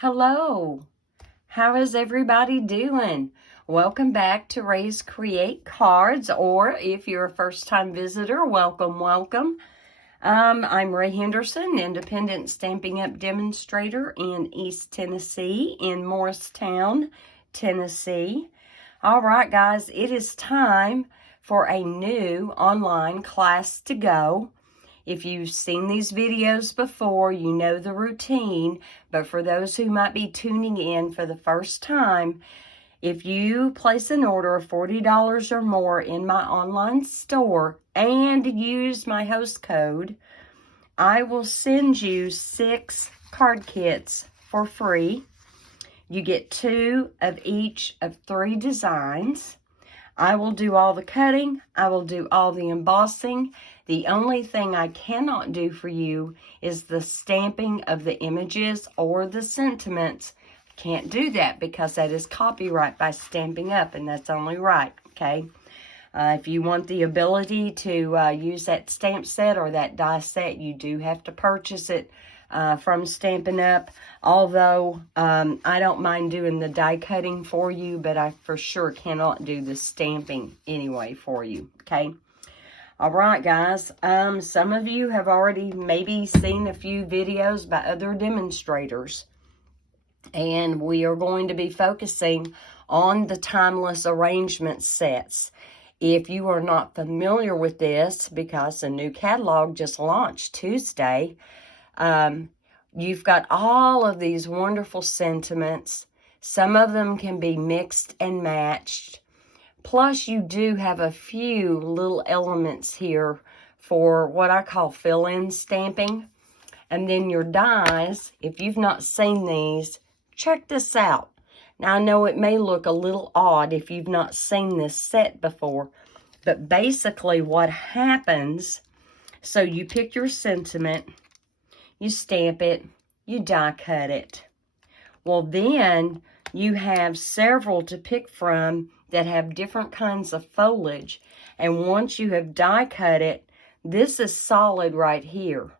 Hello, how is everybody doing? Welcome back to Ray's Create Cards, or if you're a first-time visitor, welcome. I'm Ray Henderson, independent Stampin' Up! Demonstrator in East Tennessee, in Morristown, Tennessee. All right, guys, it is time for a new online class to go. If you've seen these videos before, you know the routine, but for those who might be tuning in for the first time, if you place an order of $40 or more in my online store and use my host code, I will send you 6 card kits for free. You get 2 of each of 3 designs. I will do all the cutting. I will do all the embossing. The only thing I cannot do for you is the stamping of the images or the sentiments. I can't do that because that is copyright by Stampin' Up! And that's only right, okay? If you want the ability to use that stamp set or that die set, you do have to purchase it from Stampin' Up! Although I don't mind doing the die cutting for you, but I for sure cannot do the stamping anyway for you, okay? All right, guys, some of you have already maybe seen a few videos by other demonstrators, and we are going to be focusing on the timeless arrangement sets. If you are not familiar with this, because the new catalog just launched Tuesday, you've got all of these wonderful sentiments. Some of them can be mixed and matched. Plus, you do have a few little elements here for what I call fill-in stamping. And then your dies, if you've not seen these, check this out. Now, I know it may look a little odd if you've not seen this set before, but basically what happens, so you pick your sentiment, you stamp it, you die cut it. Well, then you have several to pick from that have different kinds of foliage. And once you have die cut it, this is solid right here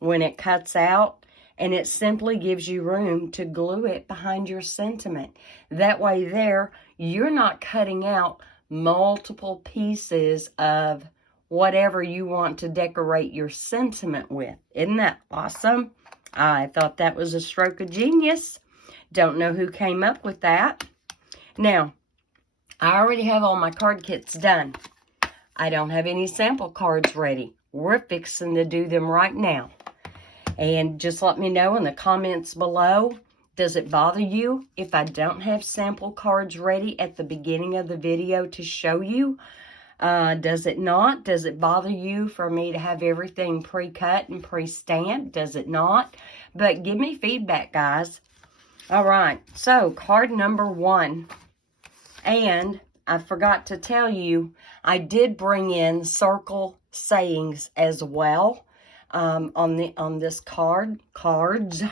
when it cuts out, and it simply gives you room to glue it behind your sentiment. That way there, you're not cutting out multiple pieces of whatever you want to decorate your sentiment with. Isn't that awesome? I thought that was a stroke of genius. Don't know who came up with that. Now, I already have all my card kits done. I don't have any sample cards ready. We're fixing to do them right now. And just let me know in the comments below, does it bother you if I don't have sample cards ready at the beginning of the video to show you? Does it not? Does it bother you for me to have everything pre-cut and pre-stamped? Does it not? But give me feedback, guys. All right, so card number 1. And I forgot to tell you, I did bring in circle sayings as well on this cards.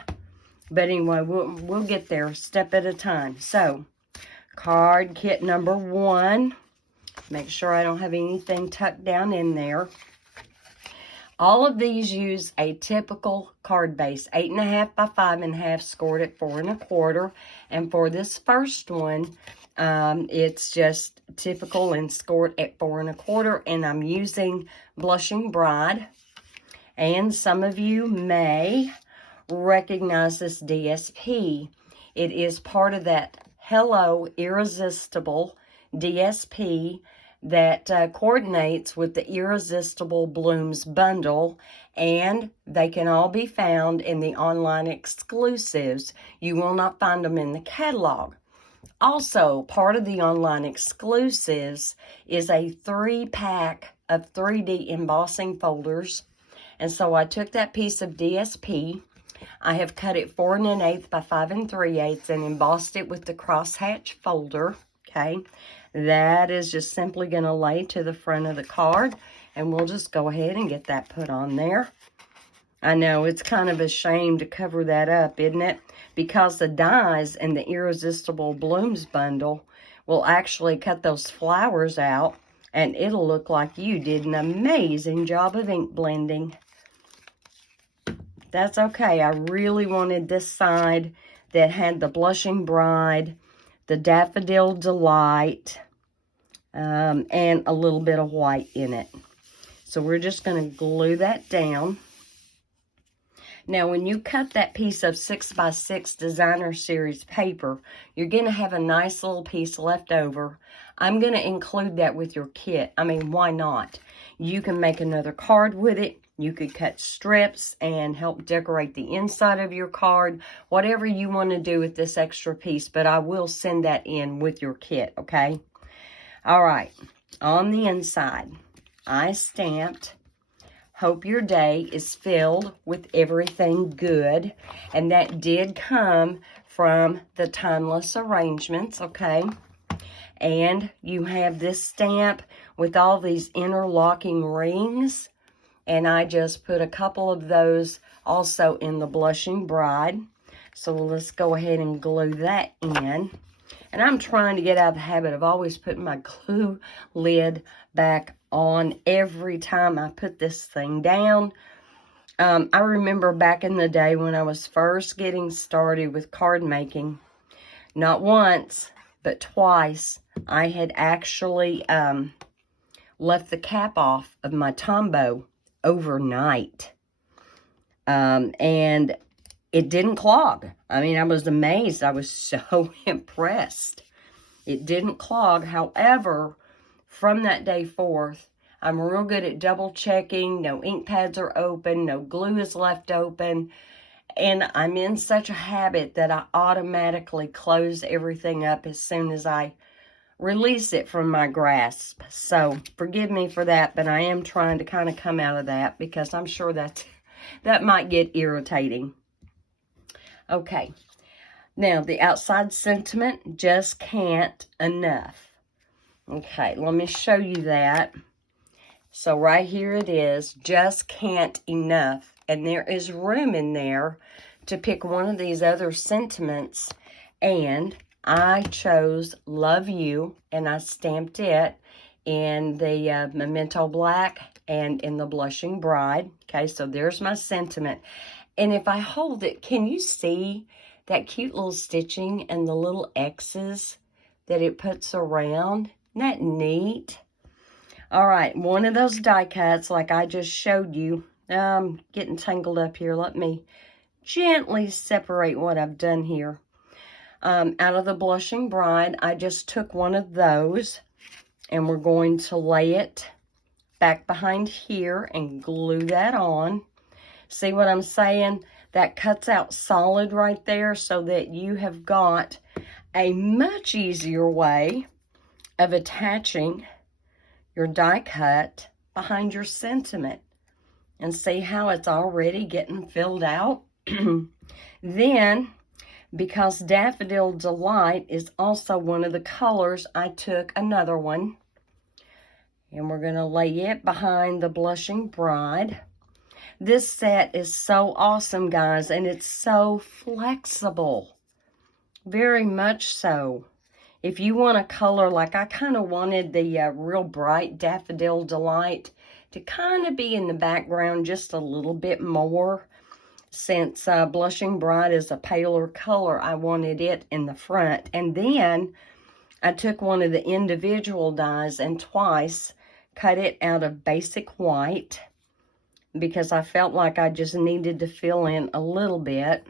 But anyway, we'll get there step at a time. So, card kit number 1. Make sure I don't have anything tucked down in there. All of these use a typical card base, 8.5 by 5.5, scored at 4 1/4. And for this first one, it's just typical and scored at 4 1/4. And I'm using Blushing Bride. And some of you may recognize this DSP. It is part of that Hello Irresistible DSP that coordinates with the Irresistible Blooms bundle, and they can all be found in the online exclusives. You will not find them in the catalog. Also, part of the online exclusives is a 3-pack of 3D embossing folders. And so I took that piece of DSP. I have cut it 4 1/8 by 5 3/8 and embossed it with the crosshatch folder. Okay, that is just simply going to lay to the front of the card, and we'll just go ahead and get that put on there. I know it's kind of a shame to cover that up, isn't it? Because the dies in the Irresistible Blooms bundle will actually cut those flowers out, and it'll look like you did an amazing job of ink blending. That's okay. I really wanted this side that had the Blushing Bride, the Daffodil Delight, and a little bit of white in it. So we're just going to glue that down. Now, when you cut that piece of 6x6 Designer Series paper, you're going to have a nice little piece left over. I'm going to include that with your kit. I mean, why not? You can make another card with it. You could cut strips and help decorate the inside of your card. Whatever you want to do with this extra piece, but I will send that in with your kit, okay? All right. On the inside, I stamped, "Hope your day is filled with everything good." And that did come from the Timeless Arrangements, okay? And you have this stamp with all these interlocking rings. And I just put a couple of those also in the Blushing Bride. So let's go ahead and glue that in. And I'm trying to get out of the habit of always putting my glue lid back on every time I put this thing down. I remember back in the day when I was first getting started with card making, not once, but twice, I had actually left the cap off of my Tombow overnight. And it didn't clog. I mean, I was amazed. I was so impressed. It didn't clog. However, from that day forth, I'm real good at double checking. No ink pads are open. No glue is left open. And I'm in such a habit that I automatically close everything up as soon as I release it from my grasp. So forgive me for that, but I am trying to kind of come out of that because I'm sure that might get irritating. Okay, now the outside sentiment, "Just can't enough." Okay, let me show you that. So right here it is, "Just can't enough." And there is room in there to pick one of these other sentiments. And I chose "Love You," and I stamped it in the Memento Black and in the Blushing Bride. Okay, so there's my sentiment. And if I hold it, can you see that cute little stitching and the little X's that it puts around? Isn't that neat? All right, one of those die cuts like I just showed you. Getting tangled up here. Let me gently separate what I've done here. Out of the Blushing Bride, I just took one of those, and we're going to lay it back behind here and glue that on. See what I'm saying? That cuts out solid right there so that you have got a much easier way of attaching your die cut behind your sentiment. And see how it's already getting filled out? Then, because Daffodil Delight is also one of the colors, I took another one. And we're going to lay it behind the Blushing Bride. This set is so awesome, guys, and it's so flexible. Very much so. If you want a color, like I kind of wanted the real bright Daffodil Delight to kind of be in the background just a little bit more. Since Blushing Bride is a paler color, I wanted it in the front. And then I took one of the individual dies and twice cut it out of basic white, because I felt like I just needed to fill in a little bit.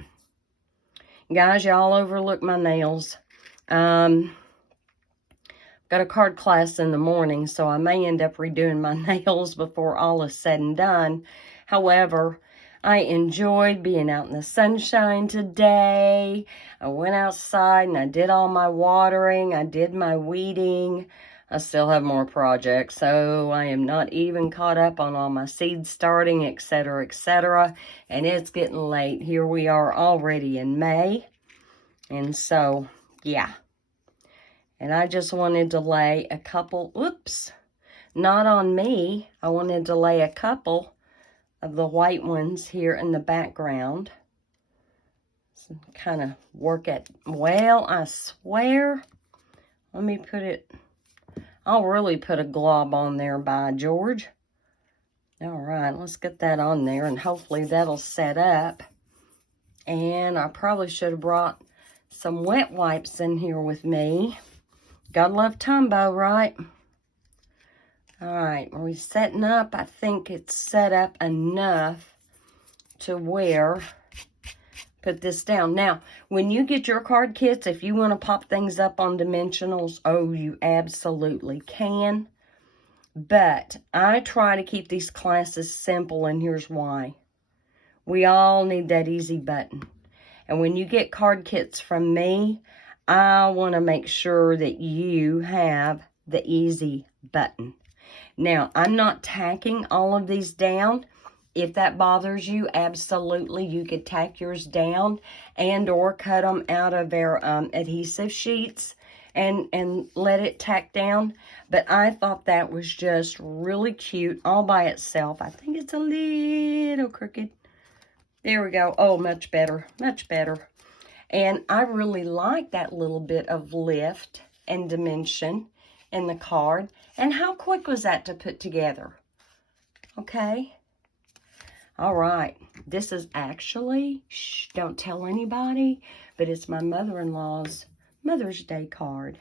Guys, y'all overlook my nails. Got a card class in the morning, so I may end up redoing my nails before all is said and done. However, I enjoyed being out in the sunshine today. I went outside and I did all my watering. I did my weeding. I still have more projects, so I am not even caught up on all my seed starting, etc., etc. And it's getting late. Here we are already in May. And so, yeah. And I just wanted to lay a couple, oops, not on me. I wanted to lay a couple of the white ones here in the background. So kind of work it. Well, I swear, let me put it, I'll really put a glob on there, by George. All right, let's get that on there, and hopefully that'll set up. And I probably should have brought some wet wipes in here with me. Gotta love Tumbo, right? All right, are we setting up? I think it's set up enough to where, put this down. Now, when you get your card kits, if you want to pop things up on dimensionals, oh, you absolutely can. But I try to keep these classes simple, and here's why. We all need that easy button. And when you get card kits from me, I want to make sure that you have the easy button. Now, I'm not tacking all of these down. If that bothers you, absolutely, you could tack yours down and or cut them out of their adhesive sheets and let it tack down. But I thought that was just really cute all by itself. I think it's a little crooked. There we go. Oh, much better, much better. And I really like that little bit of lift and dimension in the card. And how quick was that to put together? Okay. All right. This is actually, shh, don't tell anybody, but it's my mother-in-law's Mother's Day card.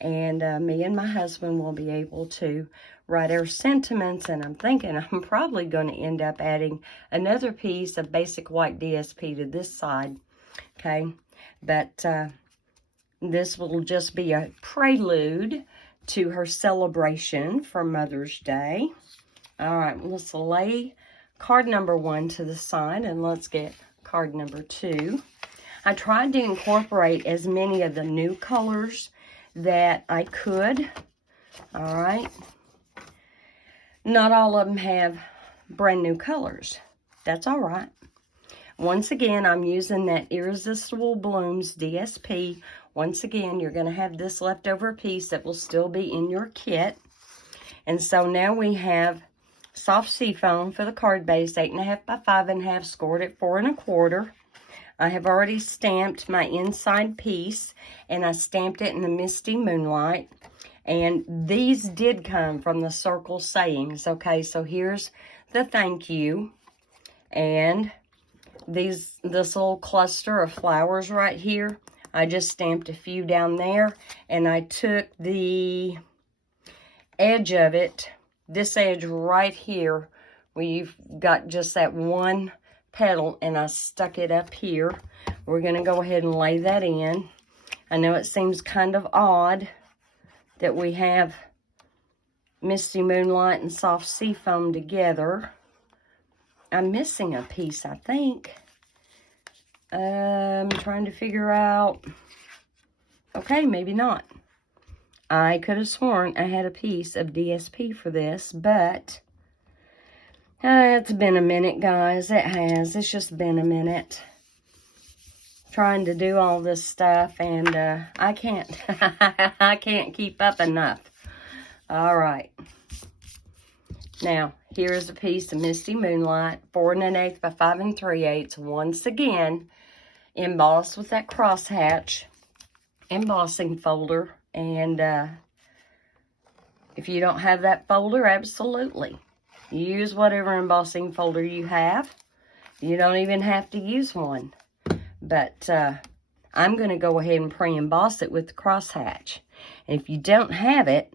And me and my husband will be able to write our sentiments. And I'm thinking I'm probably going to end up adding another piece of basic white DSP to this side. Okay. But this will just be a prelude to her celebration for Mother's Day. All right, let's lay card number 1 to the side, and let's get card number 2. I tried to incorporate as many of the new colors that I could. All right. Not all of them have brand new colors. That's all right. Once again, I'm using that Irresistible Blooms DSP. Once again, you're going to have this leftover piece that will still be in your kit. And so now we have Soft Sea Foam for the card base, 8.5 by 5.5, scored at 4 1/4. I have already stamped my inside piece, and I stamped it in the Misty Moonlight. And these did come from the circle sayings. Okay, so here's the thank you. And this little cluster of flowers right here, I just stamped a few down there, and I took the edge of it, this edge right here, where you've got just that one petal, and I stuck it up here. We're going to go ahead and lay that in. I know it seems kind of odd that we have Misty Moonlight and Soft Sea Foam together. I'm missing a piece, I think. I'm trying to figure out. Okay, maybe not. I could have sworn I had a piece of DSP for this, but it's been a minute, guys. It has. It's just been a minute. Trying to do all this stuff, and I can't. I can't keep up enough. All right. Now, here is a piece of Misty Moonlight, 4 1/8 by 5 3/8. Once again, embossed with that crosshatch embossing folder. And if you don't have that folder, absolutely. Use whatever embossing folder you have. You don't even have to use one. But I'm going to go ahead and pre-emboss it with the crosshatch. And if you don't have it,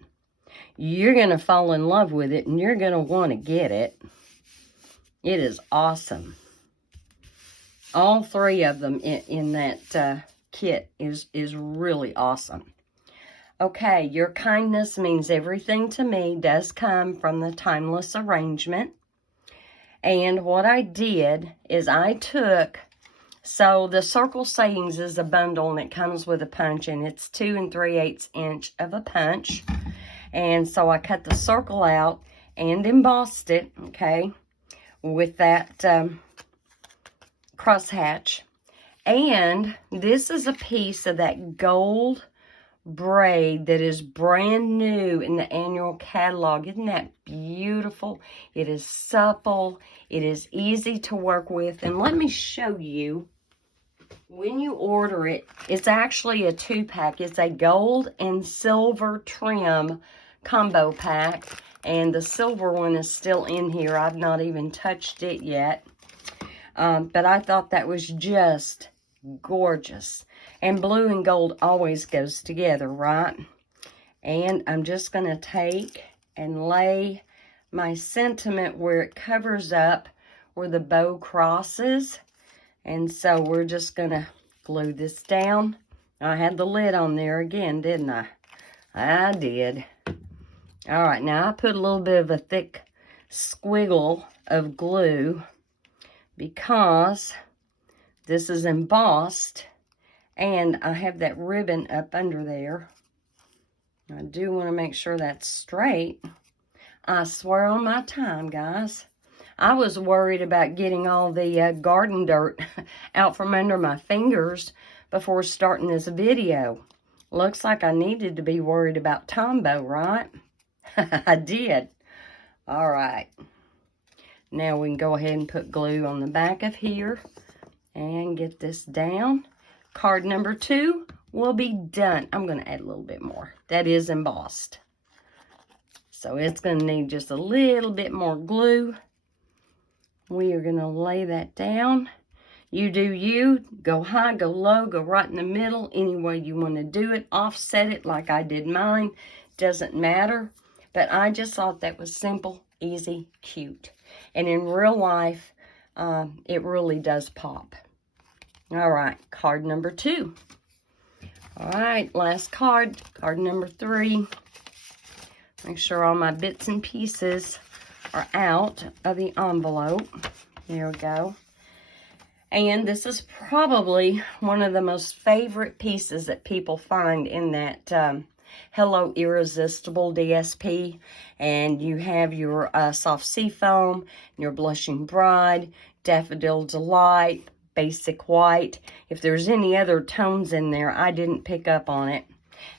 you're going to fall in love with it, and you're going to want to get it. It is awesome. All 3 of them in that kit is really awesome. Okay, your kindness means everything to me does come from the Timeless arrangement. And what I did is I took, so the Circle Sayings is a bundle, and it comes with a punch, and it's 2 3/8 inch of a punch. And so I cut the circle out and embossed it, okay, with that crosshatch. And this is a piece of that gold braid that is brand new in the annual catalog. Isn't that beautiful? It is supple. It is easy to work with. And let me show you. When you order it, it's actually a 2-pack. It's a gold and silver trim combo pack. And the silver one is still in here. I've not even touched it yet. But I thought that was just gorgeous. And blue and gold always goes together, right? And I'm just going to take and lay my sentiment where it covers up where the bow crosses. And so we're just going to glue this down. I had the lid on there again, didn't I? I did. All right, now I put a little bit of a thick squiggle of glue because this is embossed and I have that ribbon up under there. I do want to make sure that's straight. I swear on my time, guys. I was worried about getting all the garden dirt out from under my fingers before starting this video. Looks like I needed to be worried about Tombow, right? I did. All right. Now we can go ahead and put glue on the back of here and get this down. Card number 2 will be done. I'm going to add a little bit more. That is embossed. So it's going to need just a little bit more glue. We are going to lay that down. You do you. Go high, go low, go right in the middle. Any way you want to do it. Offset it like I did mine. Doesn't matter. But I just thought that was simple, easy, cute. And in real life, it really does pop. All right, card number 2. All right, last card, card number 3. Make sure all my bits and pieces are out of the envelope. There we go. And this is probably one of the most favorite pieces that people find in that Hello Irresistible DSP. And you have your Soft Sea Foam, your Blushing Bride, Daffodil Delight, Basic White. If there's any other tones in there, I didn't pick up on it.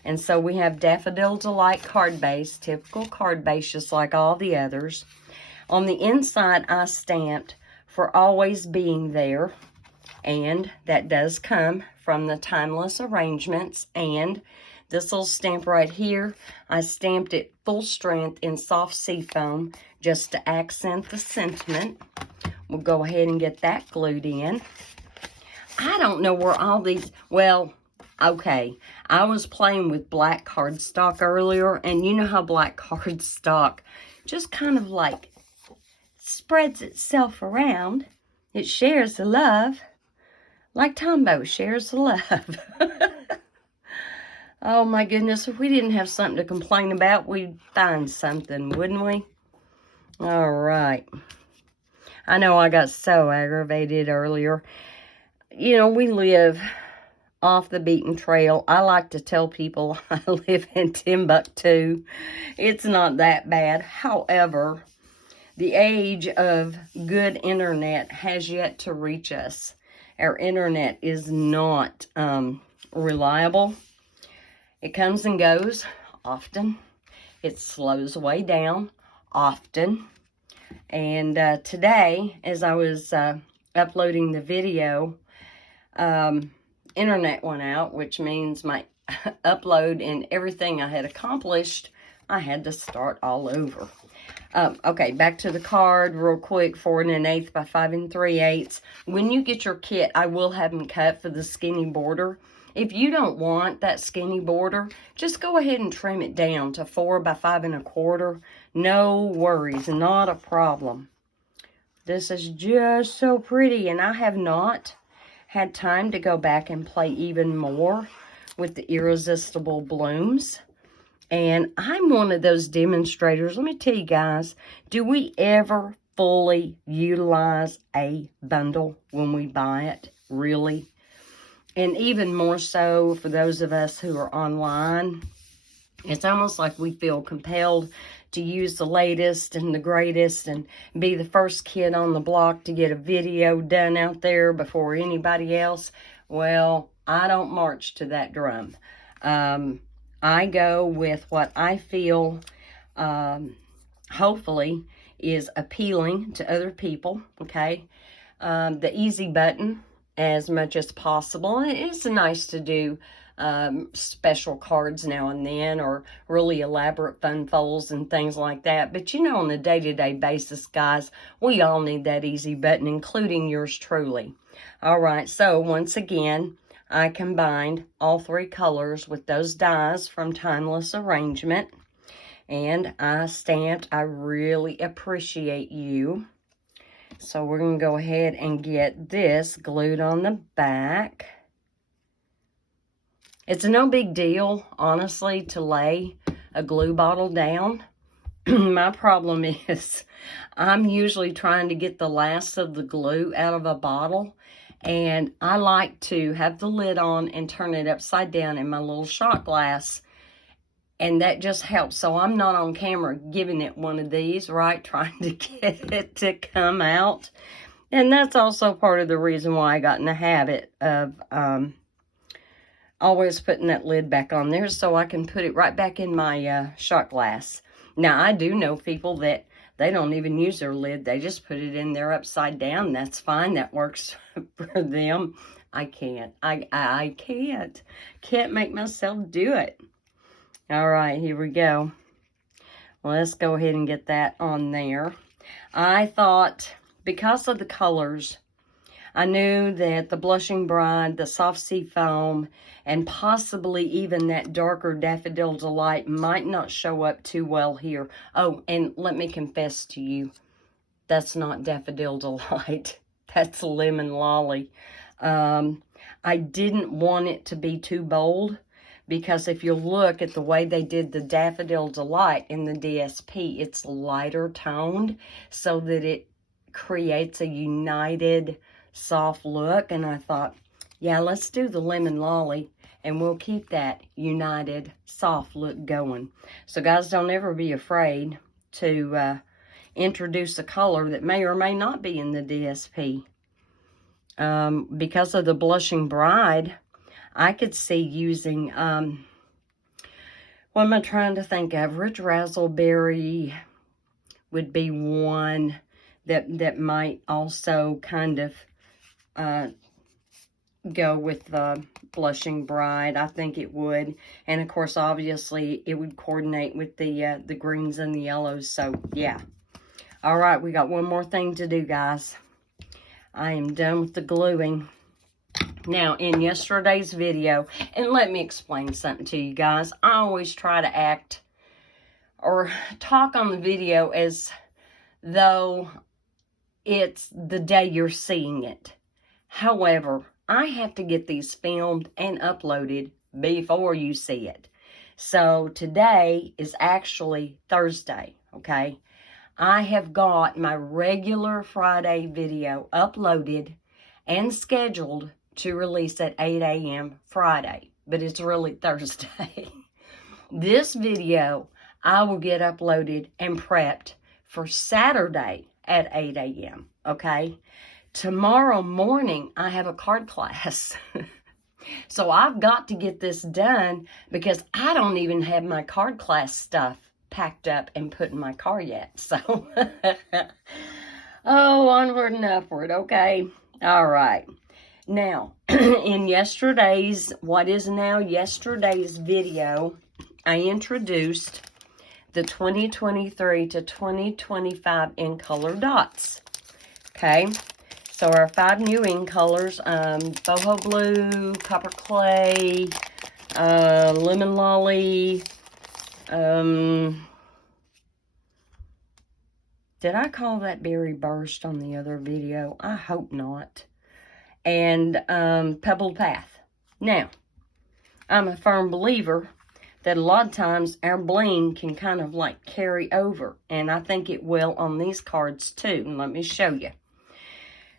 And so we have Daffodil Delight card base, typical card base, just like all the others. On the inside, I stamped For Always Being There. And that does come from the Timeless Arrangements. And this little stamp right here, I stamped it full strength in Soft Sea Foam just to accent the sentiment. We'll go ahead and get that glued in. I don't know where all these, well, okay. I was playing with black cardstock earlier, and you know how black cardstock just kind of like spreads itself around. It shares the love, like Tombow shares the love. Oh my goodness, if we didn't have something to complain about, we'd find something, wouldn't we? All right. I know I got so aggravated earlier. You know, we live off the beaten trail. I like to tell people I live in Timbuktu. It's not that bad. However, the age of good internet has yet to reach us. Our internet is not reliable. It comes and goes often. It slows way down often. And today, as I was uploading the video, internet went out, which means my upload and everything I had accomplished, I had to start all over. Okay, back to the card real quick. 4 1/8 by 5 3/8. When you get your kit, I will have them cut for the skinny border. If you don't want that skinny border, just go ahead and trim it down to 4 by 5 1/4. No worries, not a problem. This is just so pretty, and I have not had time to go back and play even more with the Irresistible blooms. And I'm one of those demonstrators. Let me tell you guys, do we ever fully utilize a bundle when we buy it? Really? And even more so for those of us who are online, it's almost like we feel compelled to use the latest and the greatest and be the first kid on the block to get a video done out there before anybody else. Well, I don't march to that drum. I go with what I feel, hopefully, is appealing to other people, okay? The easy button as much as possible. It's nice to do special cards now and then, or really elaborate fun folds and things like that. But you know, on a day-to-day basis, guys, we all need that easy button, including yours truly. All right, so once again, I combined all 3 colors with those dies from Timeless Arrangement. And I stamped, I really appreciate you. So we're going to go ahead and get this glued on the back. It's no big deal, honestly, to lay a glue bottle down. My problem is I'm usually trying to get the last of the glue out of a bottle. And I like to have the lid on and turn it upside down in my little shot glass. And that just helps. So I'm not on camera giving it one of these, right? Trying to get it to come out. And that's also part of the reason why I got in the habit of always putting that lid back on there so I can put it right back in my shot glass. Now, I do know people that they don't even use their lid. They just put it in there upside down. That's fine. That works for them. I can't. I can't. Can't make myself do it. All right, here we go. Let's go ahead and get that on there. I thought, because of the colors, I knew that the Blushing Bride, the Soft Sea Foam, and possibly even that darker Daffodil Delight might not show up too well here. Oh, and let me confess to you, that's not Daffodil Delight. That's Lemon Lolly. I didn't want it to be too bold, because if you look at the way they did the Daffodil Delight in the DSP, it's lighter toned so that it creates a united, soft look. And I thought, yeah, let's do the Lemon Lolly and we'll keep that united, soft look going. So guys, don't ever be afraid to introduce a color that may or may not be in the DSP. Because of the Blushing Bride, I could see using, what am I trying to think of? Rich Razzleberry would be one that might also kind of go with the Blushing Bride. I think it would. And of course, obviously, it would coordinate with the greens and the yellows. So, yeah. All right, we got one more thing to do, guys. I am done with the gluing. Now, in yesterday's video, and let me explain something to you guys. I always try to act or talk on the video as though it's the day you're seeing it. However, I have to get these filmed and uploaded before you see it. So today is actually Thursday, okay? I have got my regular Friday video uploaded and scheduled to release at 8 a.m. Friday, but it's really Thursday. This video I will get uploaded and prepped for Saturday at 8 a.m., okay? Tomorrow morning, I have a card class. So I've got to get this done because I don't even have my card class stuff packed up and put in my car yet. So, oh, onward and upward, okay? All right. Now, in what is now yesterday's video, I introduced the 2023 to 2025 in color dots. Okay, so our 5 new in colors, boho blue, copper clay, lemon lolly, did I call that berry burst on the other video? I hope not. And pebbled path. Now, I'm a firm believer that a lot of times our bling can kind of like carry over, and I think it will on these cards too. And let me show you.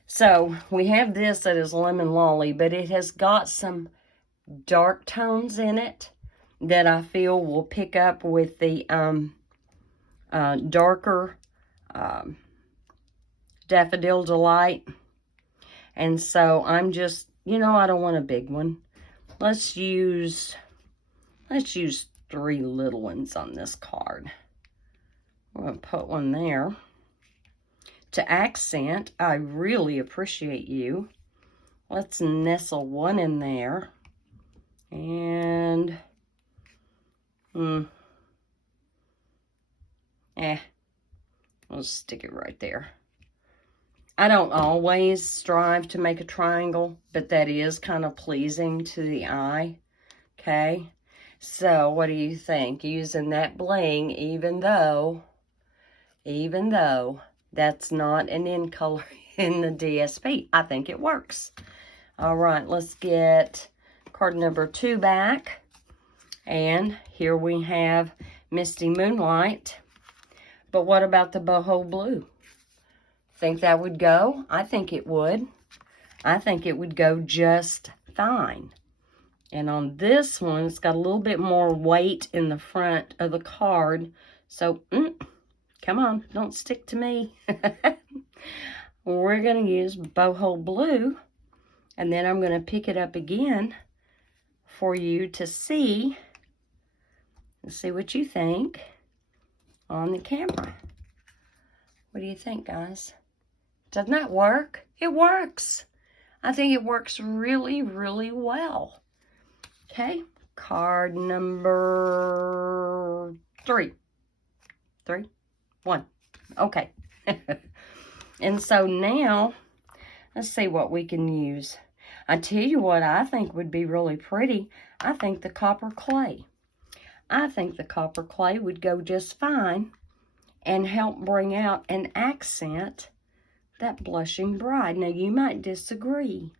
So we have this that is lemon lolly, but it has got some dark tones in it that I feel will pick up with the darker Daffodil Delight. And so I'm just, I don't want a big one. Let's use 3 little ones on this card. I'm going to put one there. To accent, I really appreciate you. Let's nestle one in there. And, we'll stick it right there. I don't always strive to make a triangle, but that is kind of pleasing to the eye, okay? So what do you think? Using that bling, even though that's not an in color in the DSP, I think it works. All right, let's get card number 2 back. And here we have Misty Moonlight. But what about the boho blue? Think that would go? I think it would. I think it would go just fine. And on this one, it's got a little bit more weight in the front of the card. So, come on, don't stick to me. We're going to use boho blue. And then I'm going to pick it up again for you to see. And see what you think on the camera. What do you think, guys? Doesn't that work? It works. I think it works really, really well. Okay, card number 3. 1. Okay. And so now, let's see what we can use. I tell you what I think would be really pretty. I think the copper clay. I think the copper clay would go just fine and help bring out and accent that blushing bride. Now, you might disagree,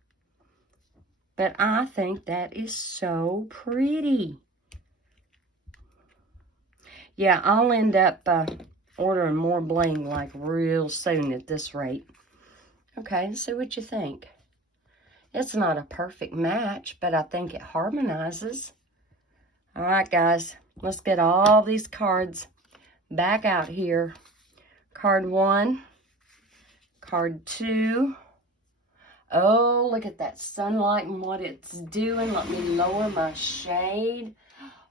but I think that is so pretty. Yeah, I'll end up ordering more bling like real soon at this rate. Okay, let's see what you think. It's not a perfect match, but I think it harmonizes. All right, guys, let's get all these cards back out here. Card 1, card 2. Oh, look at that sunlight and what it's doing. Let me lower my shade.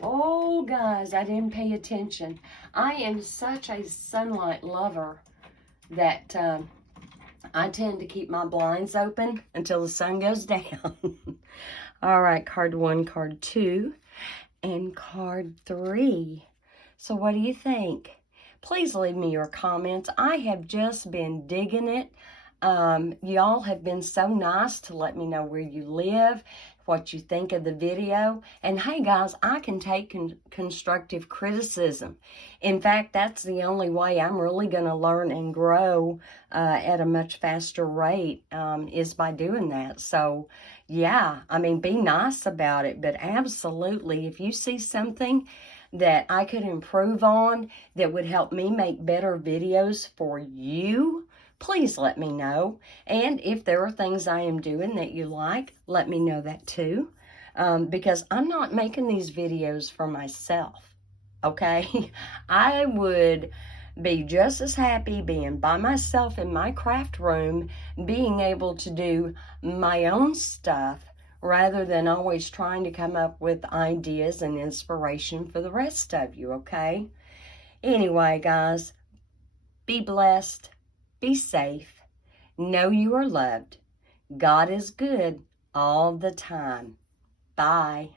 Oh, guys, I didn't pay attention. I am such a sunlight lover that I tend to keep my blinds open until the sun goes down. All right, card 1, card 2, and card 3. So what do you think? Please leave me your comments. I have just been digging it. Y'all have been so nice to let me know where you live, what you think of the video. And hey guys, I can take constructive criticism. In fact, that's the only way I'm really going to learn and grow at a much faster rate is by doing that. So yeah, I mean, be nice about it, but absolutely, if you see something that I could improve on that would help me make better videos for you, please let me know. And if there are things I am doing that you like, let me know that too. Because I'm not making these videos for myself, okay? I would be just as happy being by myself in my craft room, being able to do my own stuff, rather than always trying to come up with ideas and inspiration for the rest of you, okay? Anyway, guys, be blessed. Be safe. Know you are loved. God is good all the time. Bye.